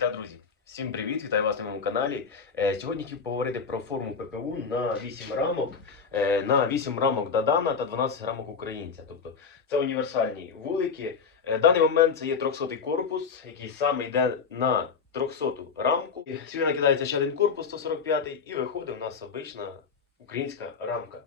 так, друзі, всім привіт! Вітаю вас на моєму каналі. Е, Сьогодні хотів поговорити про форму ППУ на 8 рамок, е, на 8 рамок Дадана та 12 рамок українця. Тобто це універсальні вулики. Е, Даний момент це є 300 корпус, який саме йде на 300 рамку. Сюди накидається ще один корпус 145 і виходить у нас обична українська рамка.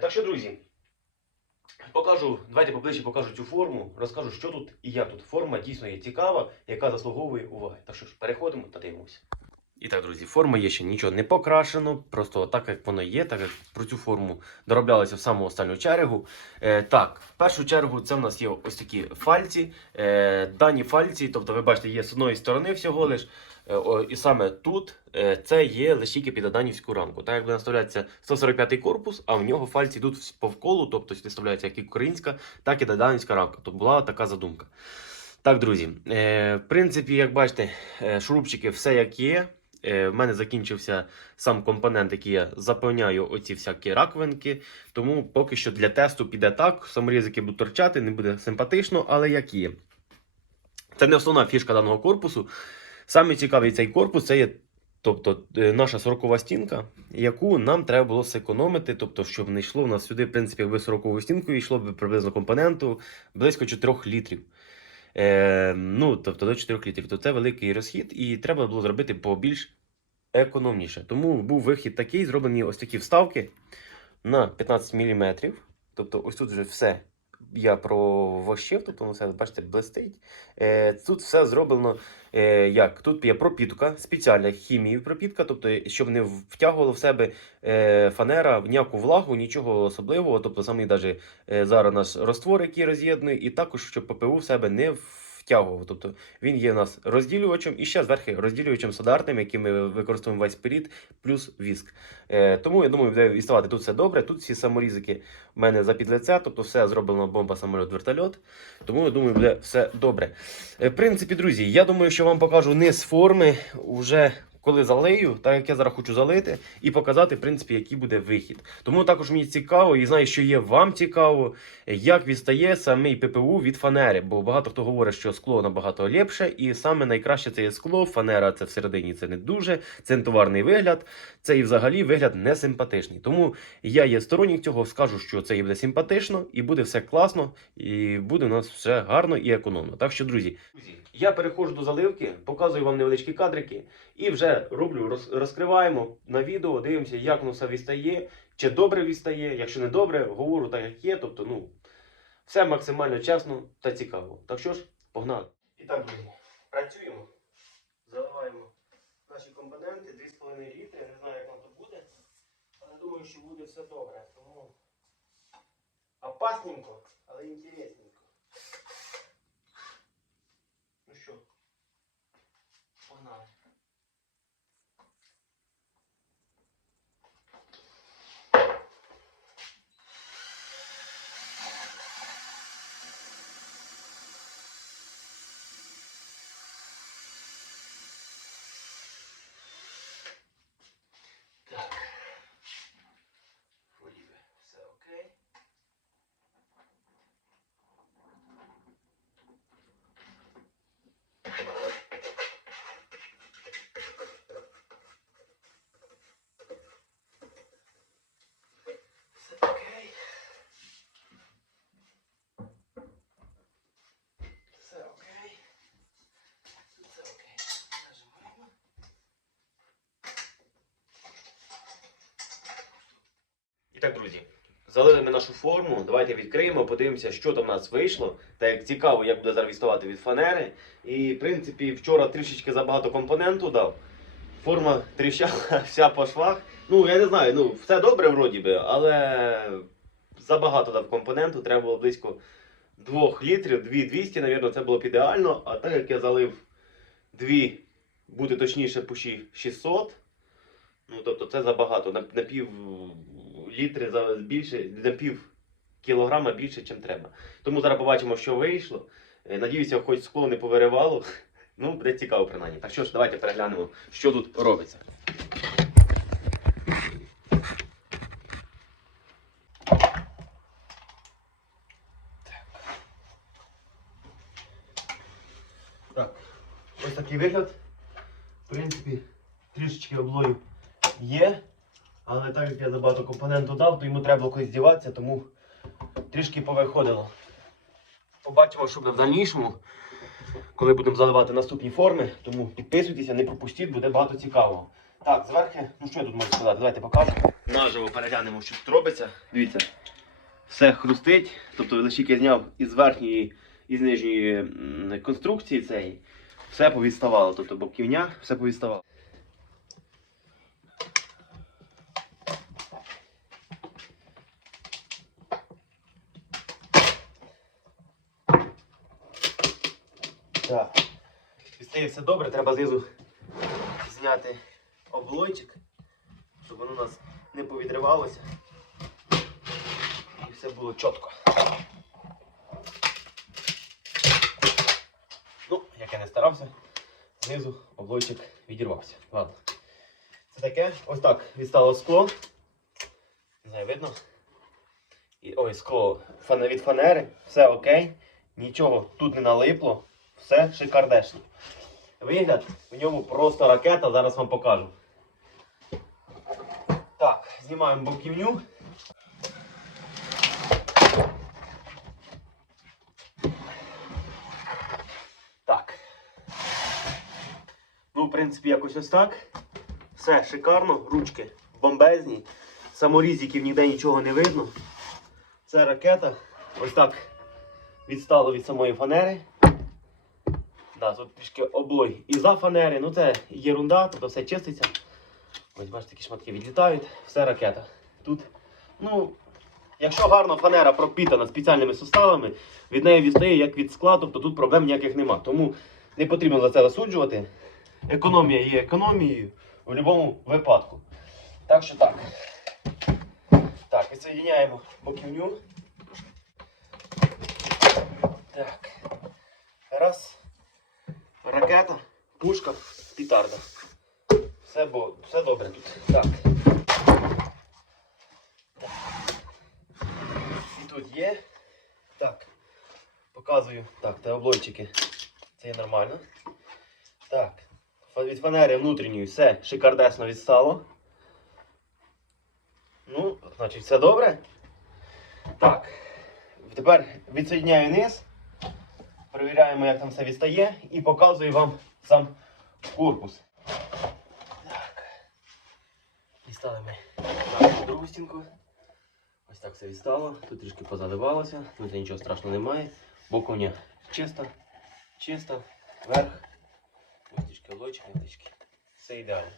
Так що, друзі, Покажу, давайте поближче покажу цю форму, розкажу, що тут і як тут. Форма дійсно є цікава, яка заслуговує уваги. Так що ж, переходимо та дивимося. І так, друзі, форма є ще нічого не покрашено, просто так як воно є, так як про цю форму дороблялися в саму останню чергу. Е, так, в першу чергу це в нас є ось такі фальці. Е, дані фальці, тобто, ви бачите, є з одної сторони всього лиш. Е, о, І саме тут е, це є лише під Аданівську рамку. Так якби наставляється 145-й корпус, а в нього фальці йдуть повколу, тобто виставляється як і українська, так і Аданівська рамка. Тобто була така задумка. Так, друзі, е, в принципі, як бачите, е, шурупчики все як є. Е, В мене закінчився сам компонент, який я заповняю оці всякі раковинки. Тому поки що для тесту піде так. Саморізики будуть торчати, не буде симпатично, але як є. Це не основна фішка даного корпусу. Саме цікавий цей корпус це є тобто, е, наша сорокова стінка, яку нам треба було зекономити, тобто, щоб не йшло у нас сюди, в принципі, якби сороковою стінкою йшло б приблизно компоненту близько 4 літрів. Е, ну, тобто до 4 літрів. То це великий розхід, і треба було зробити побільш економніше. Тому був вихід такий, зроблені ось такі вставки на 15 мм. Тобто, ось тут вже все я провощив, тобто воно все, бачите, блистить. Е, тут все зроблено е, як? Тут є пропітка, спеціальна хімія пропітка, тобто, щоб не втягувало в себе е, фанера ніяку влагу, нічого особливого. Тобто, самий навіть е, зараз наш роствор, який роз'єднує, і також, щоб ППУ в себе не втягував. Тобто він є у нас розділювачем і ще зверху розділювачем стандартним, який ми використовуємо весь період, плюс віск. Е, тому я думаю, буде існувати тут все добре. Тут всі саморізики в мене за підлиця, тобто все зроблено бомба, самоліт, вертольот. Тому я думаю, буде все добре. Е, в принципі, друзі, я думаю, що вам покажу низ форми вже. Коли залию, так як я зараз хочу залити, і показати, в принципі, який буде вихід. Тому також мені цікаво, і знаю, що є вам цікаво, як відстає самий ППУ від фанери. Бо багато хто говорить, що скло набагато ліпше, і саме найкраще це є скло. Фанера це всередині це не дуже. Це не товарний вигляд, це і взагалі вигляд не симпатичний. Тому я є сторонник цього, скажу, що це і буде симпатично, і буде все класно, і буде у нас все гарно і економно. Так що, друзі, я переходжу до заливки, показую вам невеличкі кадрики і вже роблю, роз- розкриваємо на відео, дивимося, як воно все відстає, чи добре відстає. Якщо не добре, говорю так, як є. Тобто, ну, все максимально чесно та цікаво. Так що ж, погнали. І так, друзі, працюємо. Заливаємо наші компоненти 2,5 літри. Не знаю, як воно тут буде, але думаю, що буде все добре. Тому опасненько, але інтересненько. Ну що, погнали. Так. Вроді би все окей. Все окей. Все окей. Все окей. Нажимаємо. Так, друзі, залили ми нашу форму. Давайте відкриємо, подивимося, що там в нас вийшло. Так як цікаво, як буде зараз відставати від фанери. І, в принципі, вчора трішечки забагато компоненту дав. Форма тріщала вся по швах. Ну, я не знаю, ну, все добре вроді би, але забагато дав компоненту, треба було близько 2 літрів, 2200, мабуть, це було б ідеально. А так як я залив 2, буде точніше, пуші 600. Ну, тобто це забагато. На, на пів літри за більше, на пів кілограма більше, ніж треба. Тому зараз побачимо, що вийшло. Е, Надіюся, хоч скло не повиривало. Ну, буде цікаво принаймні. Так що ж, давайте переглянемо, що тут робиться. Так. Ось такий вигляд В принципі, трішечки облою. Як я забагато компоненту дав, то йому треба було кудись діватися, тому трішки повиходило. Побачимо, що буде в дальнішому, коли будемо заливати наступні форми. Тому підписуйтеся, не пропустіть, буде багато цікавого. Так, зверху, ну що я тут можу сказати? Давайте покажу. Наживо переглянемо, що тут робиться. Дивіться, все хрустить. Тобто лише я зняв із верхньої і з нижньої конструкції цієї. Все повідставало. Тобто боківня, все повідставало. Так. Після все добре, треба знизу зняти облойчик, щоб воно у нас не повідривалося. І все було чітко. Ну, як я не старався, знизу облойчик відірвався. Ладно. Це таке. Ось так відстало скло. Не знаю, видно. І, ой, скло від фанери. Все окей. Нічого тут не налипло. Все шикардешно. Вигляд в ньому просто ракета, зараз вам покажу. Так, знімаємо боківню. Так. Ну, в принципі, якось ось так. Все шикарно, ручки бомбезні. Саморізиків ніде нічого не видно. Це ракета. Ось так відстало від самої фанери. Да, тут трішки облой і за фанери, ну це єрунда, тобто все чиститься. Ось бачите, такі шматки відлітають, все ракета. Тут, ну, якщо гарно фанера пропітана спеціальними суставами, від неї відстає як від скла, тобто тут проблем ніяких нема. Тому не потрібно за це засуджувати. Економія є економією в будь-якому випадку. Так що так. Так, відсоєдняємо боківню. Так. Раз. Ракета, пушка, пітарда. Все, бо, все добре тут. Так. Так. І тут є. Так. Показую. Так, це облойчики. Це є нормально. Так. Від фанери внутрішньої все шикардесно відстало. Ну, значить, все добре. Так. Тепер відсоединяю низ. Перевіряємо, як там все відстає, і показую вам сам корпус. Так. Дістали ми нашу другу стінку. Ось так все відстало. Тут трішки позаливалося, тут нічого страшного немає. Боковня чиста, чиста, верх. Ось трішки лочки, трішки. Все ідеально.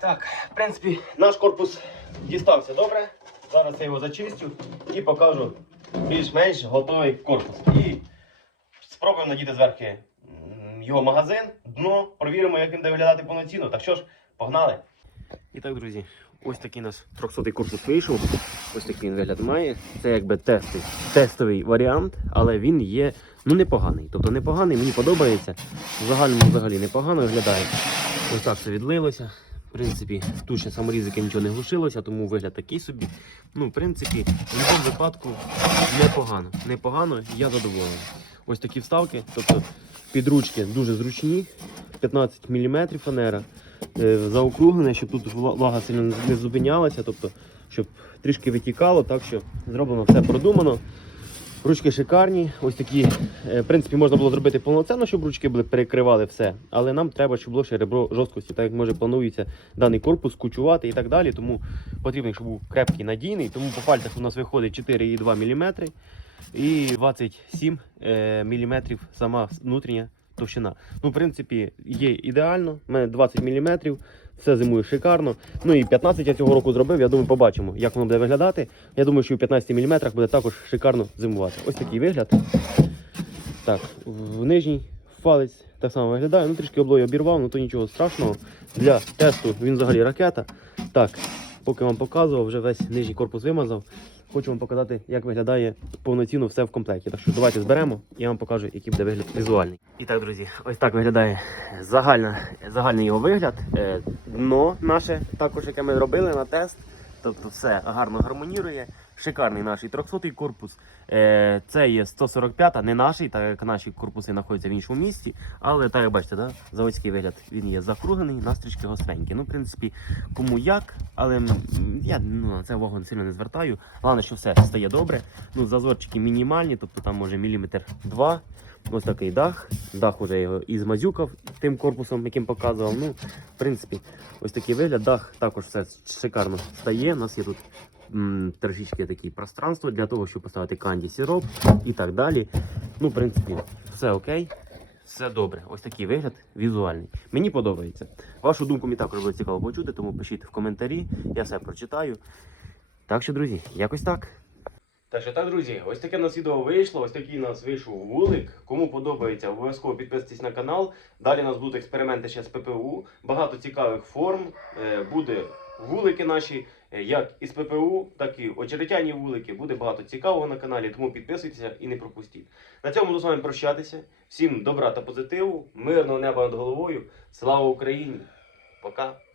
Так, в принципі, наш корпус дістався добре. Зараз я його зачистю і покажу більш-менш готовий корпус. І спробуємо надіти зверху його магазин, дно, провіримо, як він буде виглядати повноцінно. Так що ж, погнали! І так, друзі, ось такий у нас 300-й корпус вийшов. Ось такий він вигляд має. Це якби тести, тестовий варіант, але він є ну, непоганий. Тобто непоганий, мені подобається. В загальному взагалі непогано виглядає. Ось так все відлилося. В принципі, тут ще саморізики нічого не глушилося, тому вигляд такий собі. Ну, в принципі, в будь-якому випадку непогано. Непогано, я задоволений. Ось такі вставки, тобто підручки дуже зручні, 15 мм фанера, е, заокруглене, щоб тут влага сильно не зупинялася, тобто, щоб трішки витікало, так що зроблено все продумано. Ручки шикарні, ось такі. е, В принципі, можна було зробити повноцінно, щоб ручки були перекривали все. Але нам треба, щоб було ще ребро жорсткості, так як може планується даний корпус кучувати і так далі. Тому потрібно, щоб був крепкий, надійний. Тому по пальцях у нас виходить 4,2 мм і 27 мм сама внутрішня товщина. Ну, в принципі, є ідеально. У мене 20 мм, все зимує шикарно. Ну і 15 я цього року зробив. Я думаю, побачимо, як воно буде виглядати. Я думаю, що у 15 мм буде також шикарно зимувати. Ось такий вигляд. Так, в нижній палець так само виглядає. Ну трішки облой обірвав, ну то нічого страшного. Для тесту він взагалі ракета. Так, поки вам показував, вже весь нижній корпус вимазав. Хочу вам показати, як виглядає повноцінно все в комплекті. Так що давайте зберемо і я вам покажу, який буде вигляд візуальний. І так, друзі, ось так виглядає загальна, загальний його вигляд. Е, Дно наше, також яке ми робили на тест. Тобто все гарно гармонірує. Шикарний наш 300-й корпус. Е, Це є 145-та, не наш, так як наші корпуси знаходяться в іншому місті. Але так як бачите, да? заводський вигляд він є закруглений, настрічки гостренькі. Ну, в принципі, кому як, але я ну, на це увагу сильно не звертаю. Головне, що все стає добре. Ну, зазорчики мінімальні, тобто там може міліметр два. Ось такий дах. Дах уже його і змазюкав тим корпусом, яким показував. Ну, в принципі, ось такий вигляд. Дах також все шикарно стає. У нас є тут м, трішечки такі пространство для того, щоб поставити канді сироп і так далі. Ну, в принципі, все окей. Все добре. Ось такий вигляд візуальний. Мені подобається. Вашу думку мені також буде цікаво почути, тому пишіть в коментарі, я все прочитаю. Так що, друзі, якось так. Так що так, друзі, ось таке у нас відео вийшло. Ось такий у нас вийшов вулик. Кому подобається, обов'язково підписуйтесь на канал. Далі у нас будуть експерименти ще з ППУ. Багато цікавих форм. Е, Буде вулики наші, як із ППУ, так і очеретяні вулики. Буде багато цікавого на каналі, тому підписуйтеся і не пропустіть. На цьому буду з вами прощатися. Всім добра та позитиву, мирного неба над головою. Слава Україні! Пока!